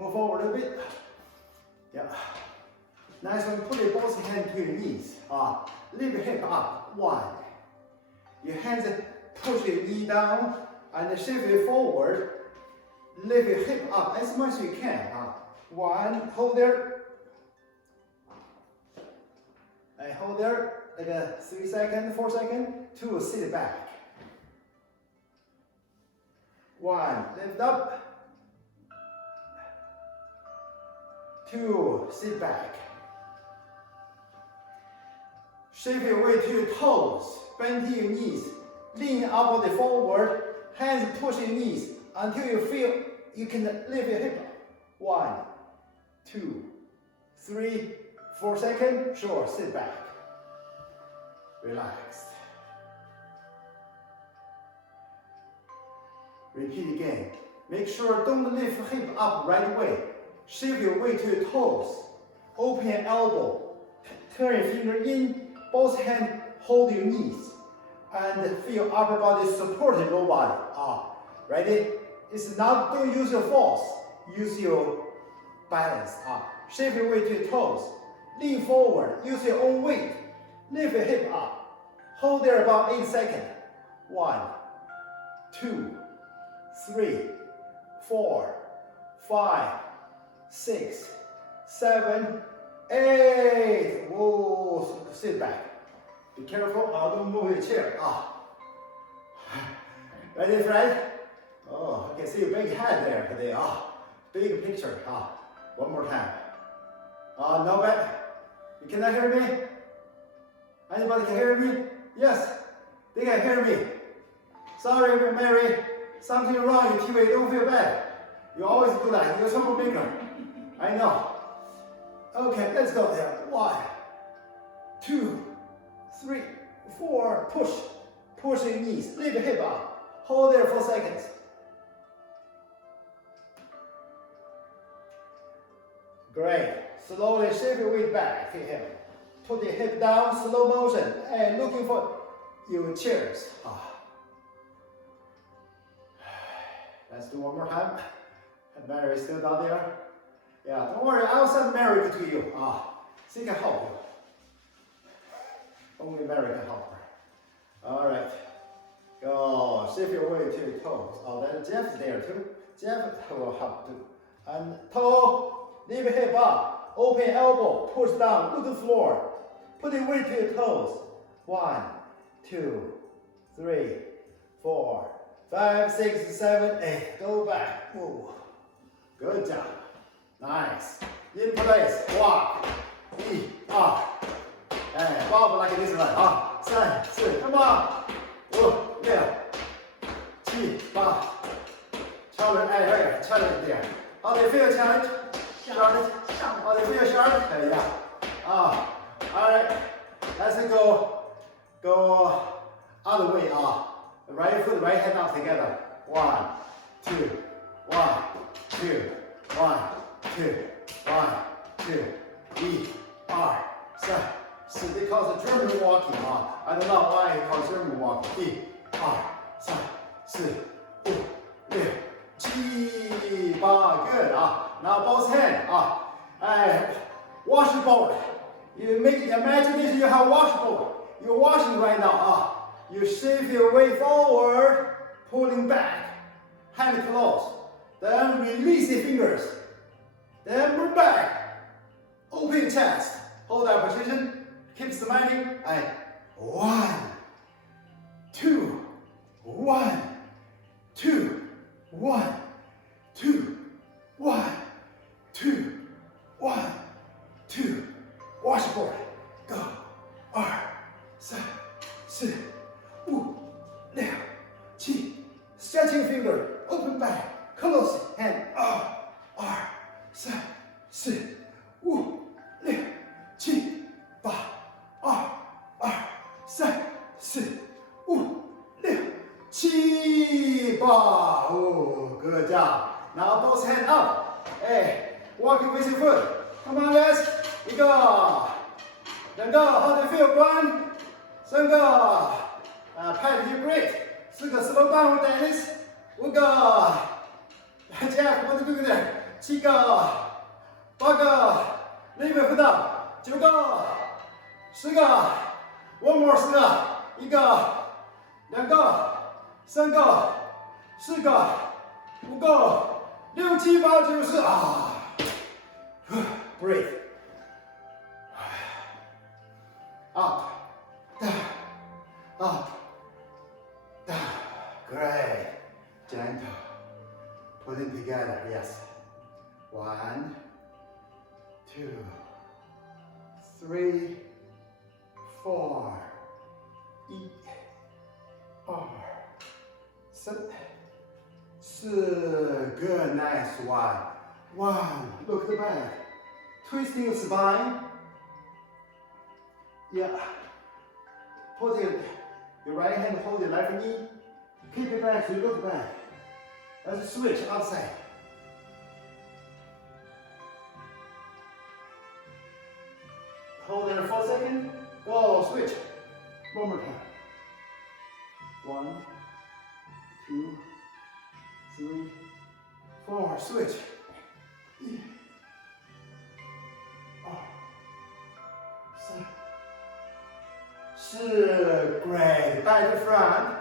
Move forward a little bit. Yeah. Nice one. Put your both hands to your knees. Lift your hip up. 1. Your hands push your knee down and shift it forward. Lift your hip up as much as you can. 1. Hold there. And hold there like a 3 seconds, 4 seconds. 2. Sit back. 1. Lift up. 2. Sit back. Shift your weight to your toes. Bend to your knees. Lean your upper body forward. Hands push your knees until you feel you can lift your hip up. 1, 2, 3, 4 seconds. Sure, sit back. Relaxed. Repeat again. Make sure don't lift hip up right away. Shift your weight to your toes. Open your elbow. Turn your finger in. Both hands hold your knees. And feel upper body supporting lower body. Ready? It's not, don't use your force. Use your balance. Shift your weight to your toes. Lean forward. Use your own weight. Lift your hip up. Hold there about 8 seconds. 1, 2, 3, 4, 5, 6, 7, 8. Whoa, sit back. Be careful, don't move your chair. Ready, friend? Oh, I can see a big head there today. Big picture. One more time. No bad. You cannot hear me? Anybody can hear me? Yes, they can hear me. Sorry, Mary. Something wrong with TV. Don't feel bad. You always do that. You're a troublemaker. I know. Okay, let's go there. 1, 2, 3, 4. Push. Push your knees. Lift your hip up. Hold there for seconds. Great. Slowly shift your weight back here. Put your hip down, slow motion, and looking for your chairs. Let's do one more time. Mary is still down there. Yeah, don't worry, I'll send Mary to you. She can help you. Only Mary can help her. All right. Go. Shift your weight to your toes. Then Jeff's there too. Jeff will help too. And toe. Leave your hip up. Open your elbow. Push down. Look at the floor. Put your weight to your toes. 1, 2, 3, 4, 5, 6, 7, 8. Go back. Move. Good job. Nice. In place. Walk. 1, 2. And bob like this one. 3, 4. Come on. 5, 6, 7, 8. Challenge. Challenge there. How do you feel, challenge? Challenge. How do you feel, challenge? Yeah. Alright. Let's go other way. Right foot, right hand up together. 1, 2, 1, 2, 1, 2, 1, 2, 3, 4, 5. They call it German walking. I don't know why it calls German walking. 1, 2, 3, 4, 5, 6, 7, 8. Good. Now both hands. Washboard. You make imagination you have washboard. You're washing right now. You shift your weight forward, pulling back, hand close. Then release the fingers. Then move back. Open your chest. Hold that position. Keep smiling. And 1, 2, 1, 2, 1, 2, 1, 2, 1, 2. Washboard. Go. 2, 3, 4, 5, 6, 7, 8. Stretching finger. Open back. Close. Hand. 2, 3, 4, 5, 6, 7, 8. Oh, good job. Now both hands up. Hey, walking with your foot. Come on, guys. 1个2个 How do you feel, Guang? 3个Pat, you great. 4个 Slow down, Dennis. 5个 Jeff, what are you doing there? 7个、8个，立背不动，9个、10个 ，one more 10个，1个、2个、3个、4个、5个、6、7、8、9、10啊 ，breathe， up， down， up， down， great， gentle。 Put it together, yes. 1, 2, 3, 4, 1, 2, 3, 4. Good, nice one. 1. Look at the back. Twisting your spine. Yeah. Put your right hand, hold your left knee. Keep it back so you look back. Let's switch outside. Hold there for a second. Go, switch. One more time. 1, 2, 3, 4. Switch. 是 great. Back to front.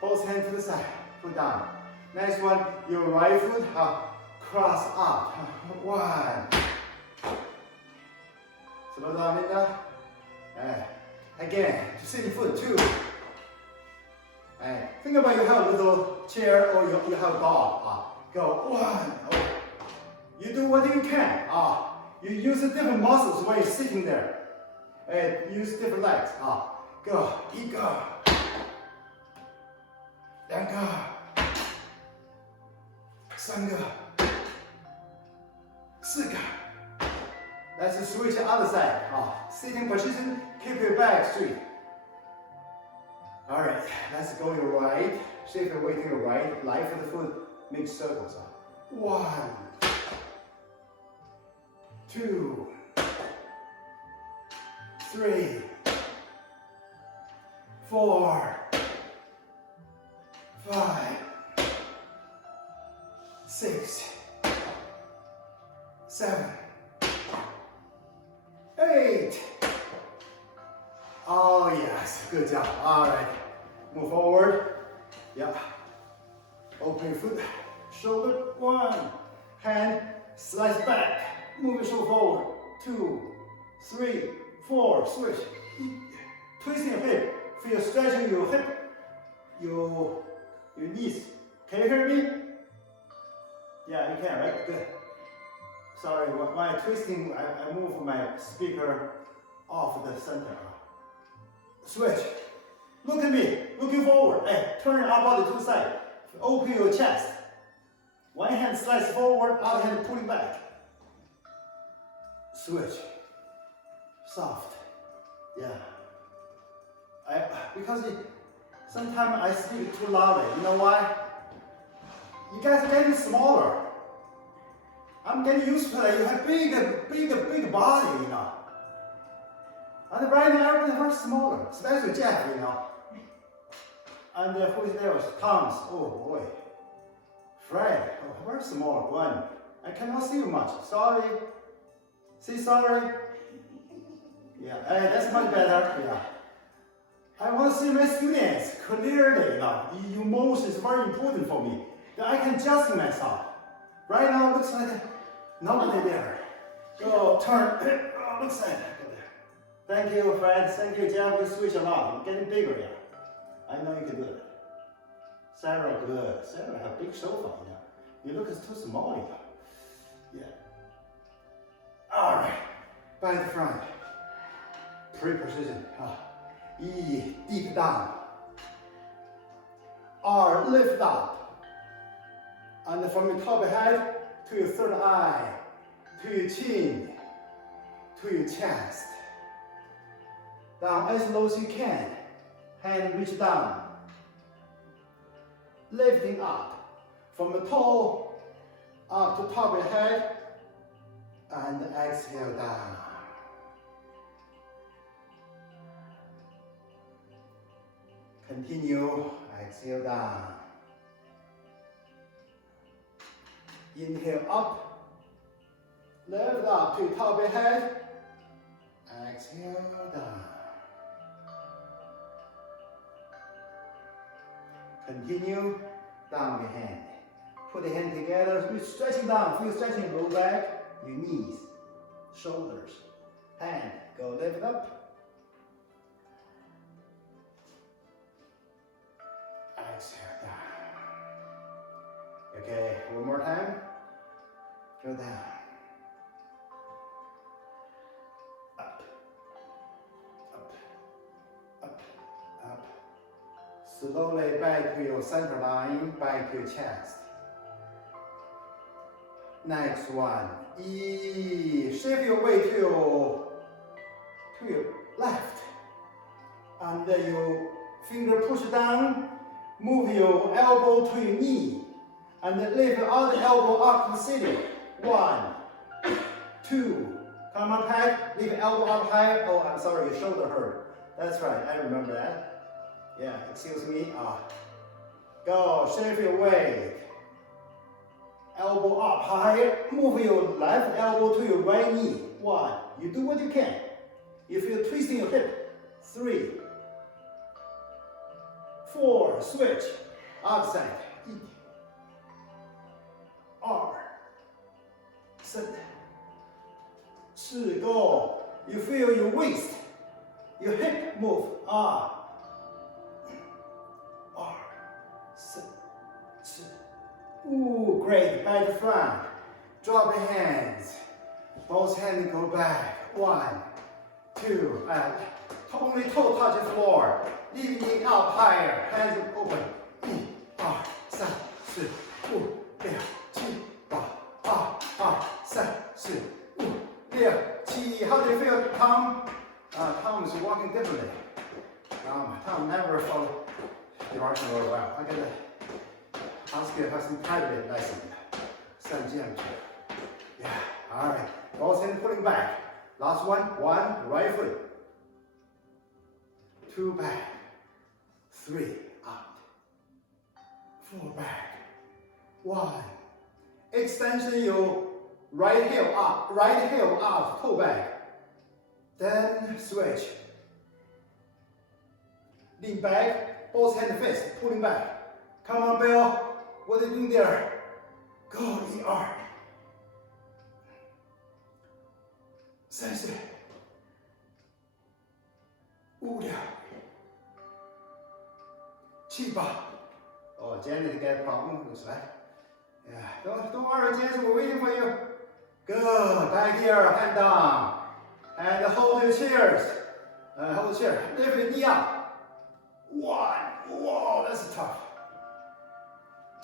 Both hands to the side. Put down. Next one, your right foot cross up. 1. Slow down, Linda. Again, sitting foot 2. Think about you have a little chair or you have a dog. Go 1. You do what you can. You use different muscles when you're sitting there. Use different legs. Go 1个 2个 3个 4个 Let's switch the other side. Sitting position, keep your back straight. Alright, let's go your right. Shift the weight to your right. Light for the foot, make circles. 1, 2, 3, 4, 5, 6, 7, 8. Oh yes, good job. All right, move forward. Yeah. Open your foot, shoulder 1, hand slice back. Move your shoulder forward. 2, 3, 4. Switch. Twisting your hip. Feel stretching your hip, your knees. Can you hear me? Yeah, you can, right? Good. Sorry, while twisting, I move my speaker off the center. Switch. Look at me. Looking forward. Turn our body to the side. Open your chest. One hand slice forward, other hand pulling back. Switch. Soft. Yeah. Because sometimes I speak too loudly. You know why? You guys are getting smaller. I'm getting used to it. You have big body, you know. And right now everybody's much smaller, especially Jeff, you know. And who is there? Thomas. Oh boy. Fred. Oh, very small one. I cannot see you much. Sorry. Say sorry. Yeah, that's much better. Yeah. I want to see my students clearly. You know, your motion is very important for me. That I can adjust myself. Right now it looks like nobody there. Go turn. Looks like. Thank you, Fred. Thank you, Jeff. You switch a lot. You're getting bigger, yeah. I know you can do it. Sarah, good. Sarah, have a big sofa, you know. You look too small, you know. Yeah. All right. Back to front. Pre-position. E, deep down. R, lift up. And from your top head to your third eye, to your chin, to your chest. Down as low as you can. Hand reach down. Lifting up from the toe up to top of your head. And exhale down. Continue. Exhale down. Inhale up. Lift up to top of your head. Exhale down. Continue down your hand. Put the hand together. You're stretching down. Feel stretching low back, your knees, shoulders. Hand, go lift up. Exhale down. Okay, one more time. Go down. Up. Up. Up. Up. Slowly back to your center line, back to your chest. Next one. Shift your weight to your left. And then your finger push down. Move your elbow to your knee. And then lift your other elbow up to the ceiling. 1, 2. Come on back. Leave your elbow up high. Oh, I'm sorry, your shoulder hurt. That's right, I remember that. Yeah, excuse me. Go, shift your weight. Elbow up higher. Move your left elbow to your right knee. 1. You do what you can. You feel twisting your hip. 3, 4. Switch. Outside. 1, 2, 3. Go. You feel your waist. Your hip move. 2, 3, 4. Ooh, great. Back to front. Drop your hands. Both hands go back. 1, 2, and only toe touch the floor. Lifting up higher. Hands open. 1, 2, 3, 4, 5, 6, 7, 8, 9, 10, 11, 12. How do you feel, Tom? Tom is walking differently. Tom never follow direction very well. I gotta ask you to have some private lesson. Yeah, all right. Both hands pulling back. Last one. 1, right foot. 2, back. 3, out. 4, back. 1. Extension your right heel up, toe back. Then switch. Lean back, both hand fist, pulling back. Come on, Bill. What are you doing there? Go, ER. Sensei. 5秒。7、8. Oh, Janet got a problem, looks like. Yeah, don't worry, Janet, we're waiting for you. Good, back here, hand down. And hold your chairs. Hold the chair. Lift your knee up. 1. Whoa, that's tough.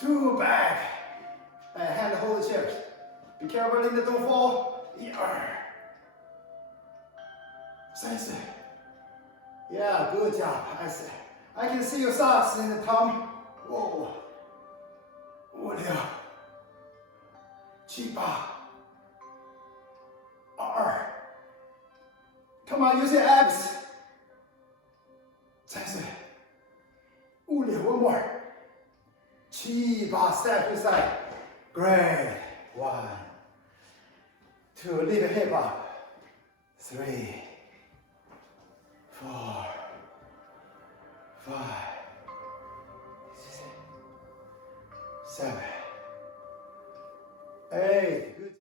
2, back. And hand hold the chairs. Be careful, Linda, don't fall. Sensei. Yeah, good job. I can see your socks in the thumb. Whoa. 5、6、7、8。Come on, use your abs. Sensei. 5、6, one more. 7、8, step to side. Great. 1, 2, lift your hip up. 3, 4, 5, 6, 7, 8. Good.